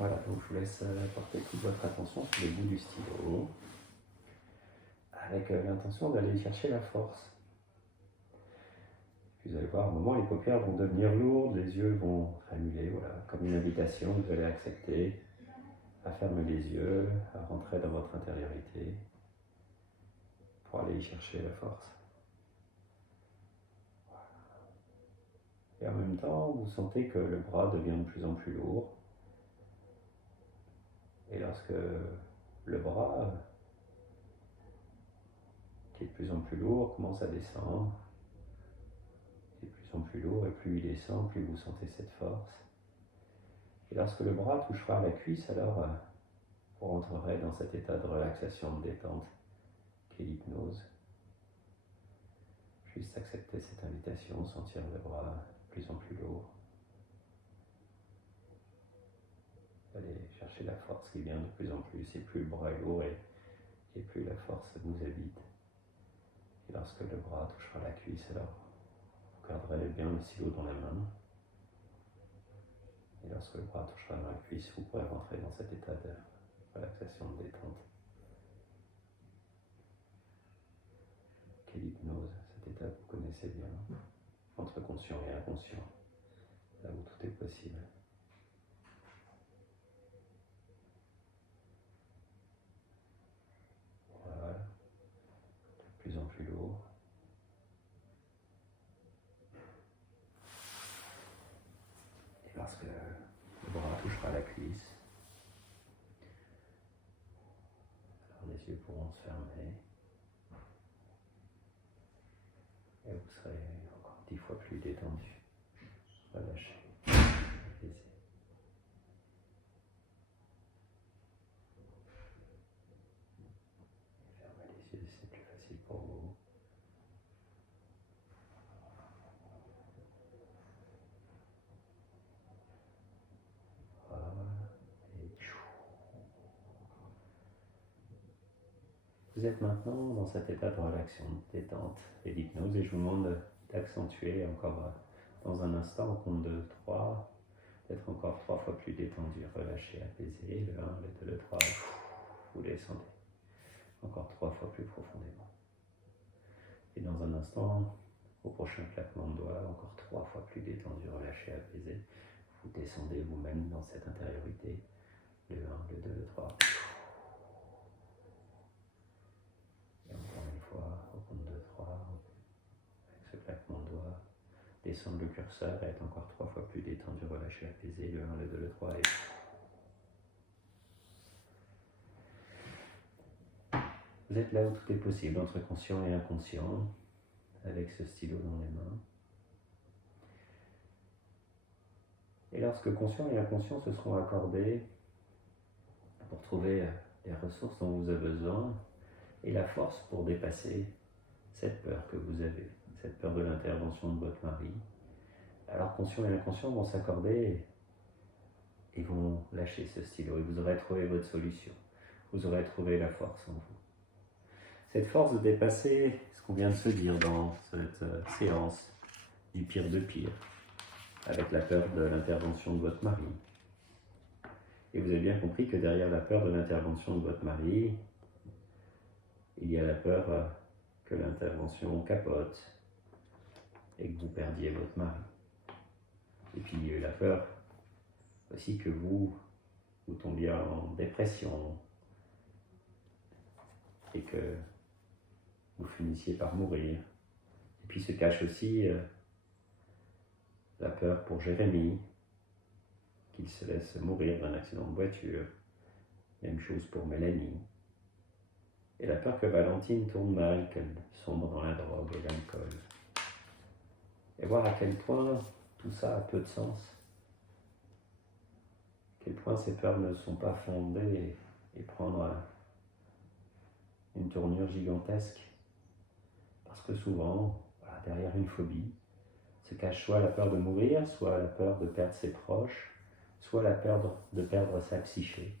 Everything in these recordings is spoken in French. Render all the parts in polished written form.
Voilà, donc je vous laisse porter toute votre attention sur les bouts du stylo, avec l'intention d'aller chercher la force. Puis vous allez voir, à un moment, les paupières vont devenir lourdes, les yeux vont annuler, voilà, comme une invitation, vous allez accepter à fermer les yeux, à rentrer dans votre intériorité, pour aller y chercher la force. Et en même temps, vous sentez que le bras devient de plus en plus lourd. Et lorsque le bras, qui est de plus en plus lourd, commence à descendre, il est de plus en plus lourd, et plus il descend, plus vous sentez cette force. Et lorsque le bras touchera à la cuisse, alors vous rentrerez dans cet état de relaxation, de détente, qu'est l'hypnose. Juste accepter cette invitation, sentir le bras de plus en plus lourd. Allez chercher la force qui vient de plus en plus, et plus le bras est lourd, et plus la force vous habite. Et lorsque le bras touchera la cuisse, alors vous garderez bien le stylo dans la main. Et lorsque le bras touchera dans la cuisse, vous pourrez rentrer dans cet état de relaxation, de détente. Qu'est l'hypnose, cet état que vous connaissez bien, entre conscient et inconscient, là où tout est possible. Voilà, de plus en plus lourd. Et lorsque le bras touchera la cuisse, alors les yeux pourront se fermer. Et vous serez encore 10 fois plus détendu, relâché, apaisé. Fermez les yeux si c'est plus facile pour vous. Voilà. Et vous êtes maintenant dans cet état de relaxation, de détente et d'hypnose, et je vous demande d'accentuer encore dans un instant, au compte de 3, d'être encore 3 fois plus détendu, relâché, apaisé. Le 1, le 2, le 3, vous descendez encore 3 fois plus profondément. Et dans un instant, au prochain claquement de doigts, encore 3 fois plus détendu, relâché, apaisé. Vous descendez vous-même dans cette intériorité. Le 1, le 2, le 3. Et encore une fois, au compte de 3, avec ce claquement de doigts, descendre le curseur et être encore 3 fois plus détendu, relâché, apaisé. Le 1, le 2, le 3 et... Vous êtes là où tout est possible, entre conscient et inconscient, avec ce stylo dans les mains. Et lorsque conscient et inconscient se seront accordés pour trouver les ressources dont vous avez besoin et la force pour dépasser cette peur que vous avez, cette peur de l'intervention de votre mari, alors conscient et inconscient vont s'accorder et vont lâcher ce stylo et vous aurez trouvé votre solution. Vous aurez trouvé la force en vous. Cette force de dépasser ce qu'on vient de se dire dans cette séance du pire de pire, avec la peur de l'intervention de votre mari. Et vous avez bien compris que derrière la peur de l'intervention de votre mari, il y a la peur que l'intervention capote et que vous perdiez votre mari. Et puis il y a eu la peur aussi que vous tombiez en dépression et que vous finissiez par mourir. Et puis se cache aussi la peur pour Jérémie, qu'il se laisse mourir d'un accident de voiture. Même chose pour Mélanie. Et la peur que Valentine tourne mal, qu'elle sombre dans la drogue et l'alcool. Et voir à quel point tout ça a peu de sens. À quel point ces peurs ne sont pas fondées et prendre une tournure gigantesque. Parce que souvent, voilà, derrière une phobie, se cache soit la peur de mourir, soit la peur de perdre ses proches, soit la peur de perdre sa psyché,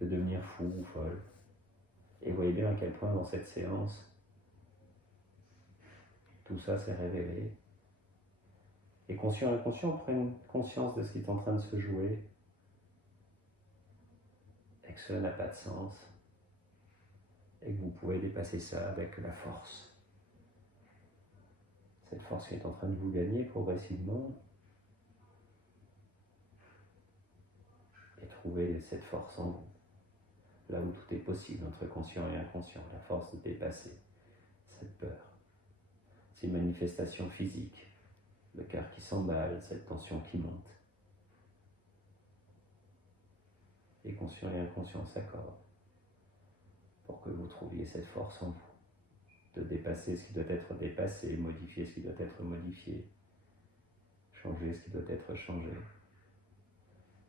de devenir fou ou folle. Et vous voyez bien à quel point dans cette séance, tout ça s'est révélé. Et conscient et inconscient prennent conscience de ce qui est en train de se jouer. que cela n'a pas de sens, et que vous pouvez dépasser ça avec la force. Cette force qui est en train de vous gagner progressivement, et trouver cette force en vous, là où tout est possible entre conscient et inconscient, la force de dépasser cette peur, ces manifestations physiques, le cœur qui s'emballe, cette tension qui monte. Et conscient et inconscient s'accordent pour que vous trouviez cette force en vous, de dépasser ce qui doit être dépassé, modifier ce qui doit être modifié, changer ce qui doit être changé.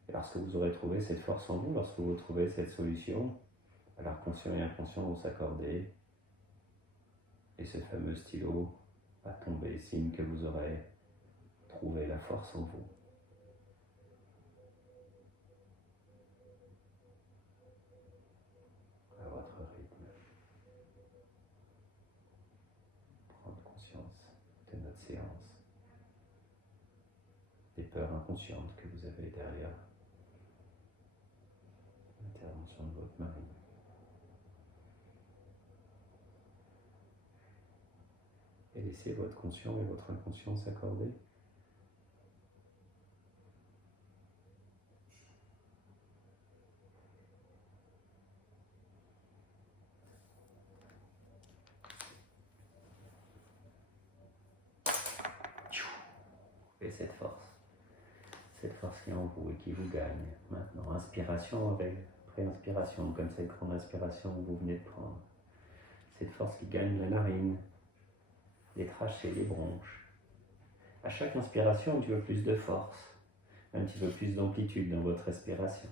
Et lorsque vous aurez trouvé cette force en vous, lorsque vous trouvez cette solution, alors conscient et inconscient vont s'accorder et ce fameux stylo va tomber, signe que vous aurez trouvé la force en vous. À votre rythme. Prendre conscience de notre séance, des peurs inconscientes que vous avez derrière l'intervention de votre mari. Et laissez votre conscient et votre inconscient s'accorder. Et cette force qui est en vous et qui vous gagne. Maintenant, inspiration avec pré-inspiration, comme cette grande inspiration que vous venez de prendre. Cette force qui gagne la narine, les trachées, les bronches. À chaque inspiration, un petit peu plus de force, un petit peu plus d'amplitude dans votre respiration.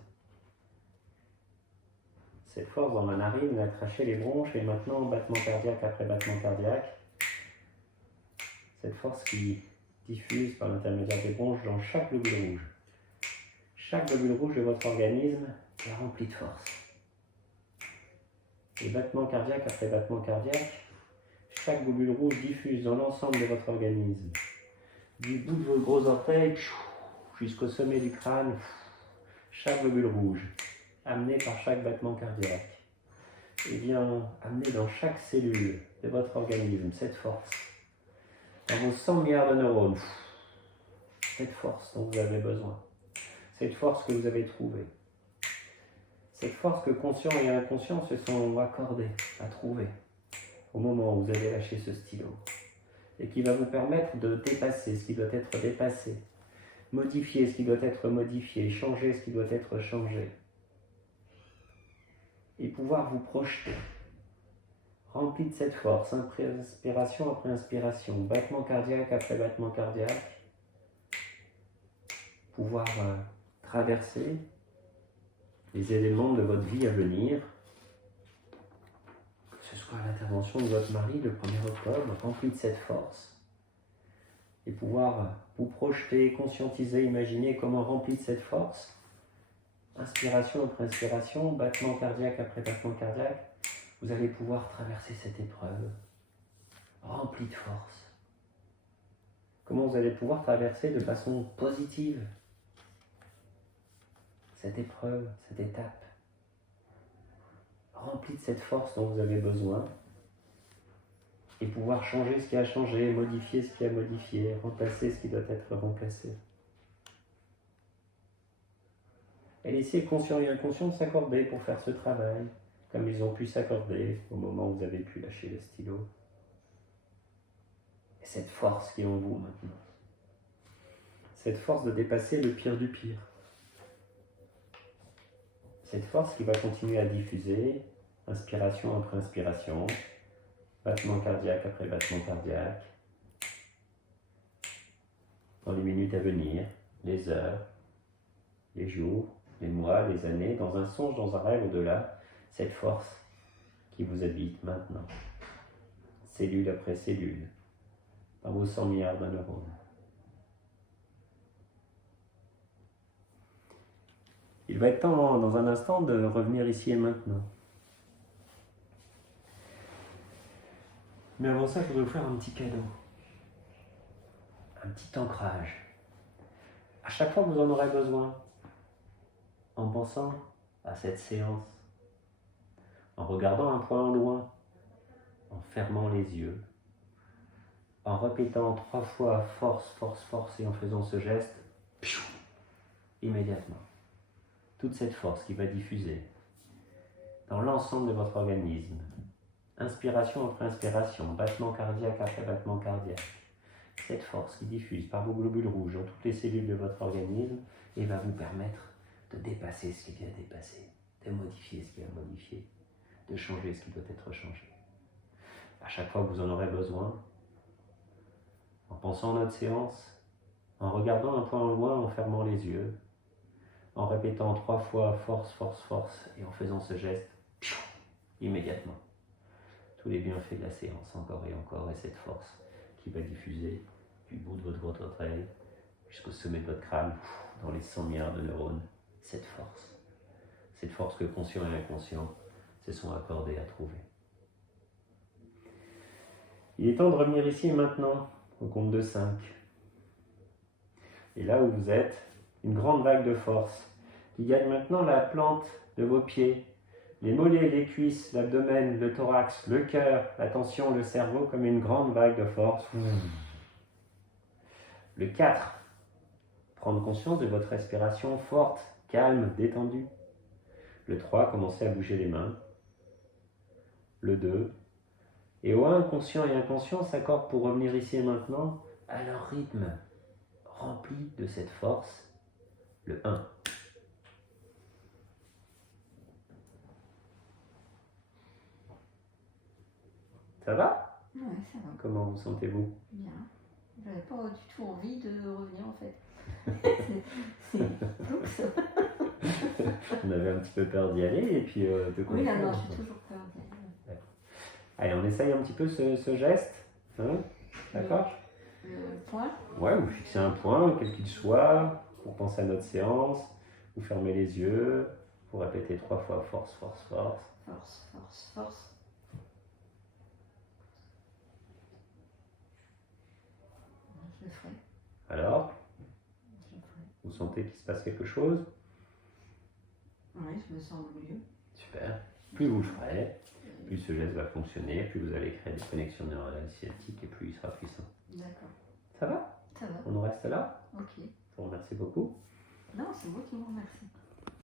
Cette force dans la narine, la trachée, les bronches, et maintenant battement cardiaque après battement cardiaque. Cette force qui diffuse par l'intermédiaire des bronches dans chaque globule rouge. Chaque globule rouge de votre organisme est rempli de force. Et battement cardiaque après battement cardiaque, chaque globule rouge diffuse dans l'ensemble de votre organisme. Du bout de vos gros orteils jusqu'au sommet du crâne, chaque globule rouge, amené par chaque battement cardiaque, et bien amené dans chaque cellule de votre organisme, cette force. Dans vos 100 milliards de neurones, cette force dont vous avez besoin, cette force que vous avez trouvée, cette force que conscient et inconscient se sont accordés à trouver au moment où vous avez lâché ce stylo, et qui va vous permettre de dépasser ce qui doit être dépassé, modifier ce qui doit être modifié, changer ce qui doit être changé, et pouvoir vous projeter, rempli de cette force, inspiration après inspiration, battement cardiaque après battement cardiaque, pouvoir traverser les éléments de votre vie à venir, que ce soit l'intervention de votre mari le 1er octobre, rempli de cette force, et pouvoir vous projeter, conscientiser, imaginer comment rempli de cette force, inspiration après inspiration, battement cardiaque après battement cardiaque, vous allez pouvoir traverser cette épreuve remplie de force. Comment vous allez pouvoir traverser de façon positive cette épreuve, cette étape, remplie de cette force dont vous avez besoin, et pouvoir changer ce qui a changé, modifier ce qui a modifié, remplacer ce qui doit être remplacé. Et laissez conscient et inconscient s'accorder pour faire ce travail, comme ils ont pu s'accorder au moment où vous avez pu lâcher le stylo. Et cette force qui est en vous maintenant. Cette force de dépasser le pire du pire. Cette force qui va continuer à diffuser, inspiration après inspiration, battement cardiaque après battement cardiaque, dans les minutes à venir, les heures, les jours, les mois, les années, dans un songe, dans un rêve au-delà, cette force qui vous habite maintenant, cellule après cellule, dans vos 100 milliards de neurones. Il va être temps, dans un instant, de revenir ici et maintenant. Mais avant ça, je voudrais vous faire un petit cadeau. Un petit ancrage. À chaque fois que vous en aurez besoin, en pensant à cette séance, en regardant un point au loin, en fermant les yeux, en répétant 3 fois force, force, force et en faisant ce geste, immédiatement. Toute cette force qui va diffuser dans l'ensemble de votre organisme. Inspiration après inspiration, battement cardiaque après battement cardiaque. Cette force qui diffuse par vos globules rouges dans toutes les cellules de votre organisme et va vous permettre de dépasser ce qui est à dépasser, de modifier ce qui est à modifier, de changer ce qui doit être changé. À chaque fois que vous en aurez besoin, en pensant à notre séance, en regardant un point au loin, en fermant les yeux, en répétant 3 fois force, force, force et en faisant ce geste, immédiatement. Tous les bienfaits de la séance, encore et cette force qui va diffuser du bout de votre oreille jusqu'au sommet de votre crâne, dans les 100 milliards de neurones, cette force que conscient et inconscient se sont accordés à trouver. Il est temps de revenir ici et maintenant, au compte de 5. Et là où vous êtes, une grande vague de force qui gagne maintenant la plante de vos pieds, les mollets, les cuisses, l'abdomen, le thorax, le cœur, la tension, le cerveau, comme une grande vague de force. Le 4, prendre conscience de votre respiration forte, calme, détendue. Le 3, commencer à bouger les mains. Le 2, et au 1, conscient et inconscient s'accordent pour revenir ici et maintenant à leur rythme, rempli de cette force. Le 1. Ça va? Ouais, ça va. Comment vous sentez-vous? Bien. J'avais pas du tout envie de revenir en fait. C'est flou ça. On avait un petit peu peur d'y aller et puis de Oui, comprendre. non, j'ai toujours peur d'y aller. Allez, on essaye un petit peu ce geste. Hein? D'accord? Le point. Ouais, vous fixez un point, quel qu'il soit, pour penser à notre séance. Vous fermez les yeux, vous répétez 3 fois force, force, force. Force, force, force. Je le ferai. Alors, Je le ferai. vous sentez qu'il se passe quelque chose? Oui, je me sens mieux. Super. Plus vous le ferez, plus ce geste va fonctionner, plus vous allez créer des connexions neurales sciatiques et plus il sera puissant. D'accord. Ça va? Ça va. On en reste là? Ok. Je vous remercie beaucoup. Non, c'est moi qui vous remercie.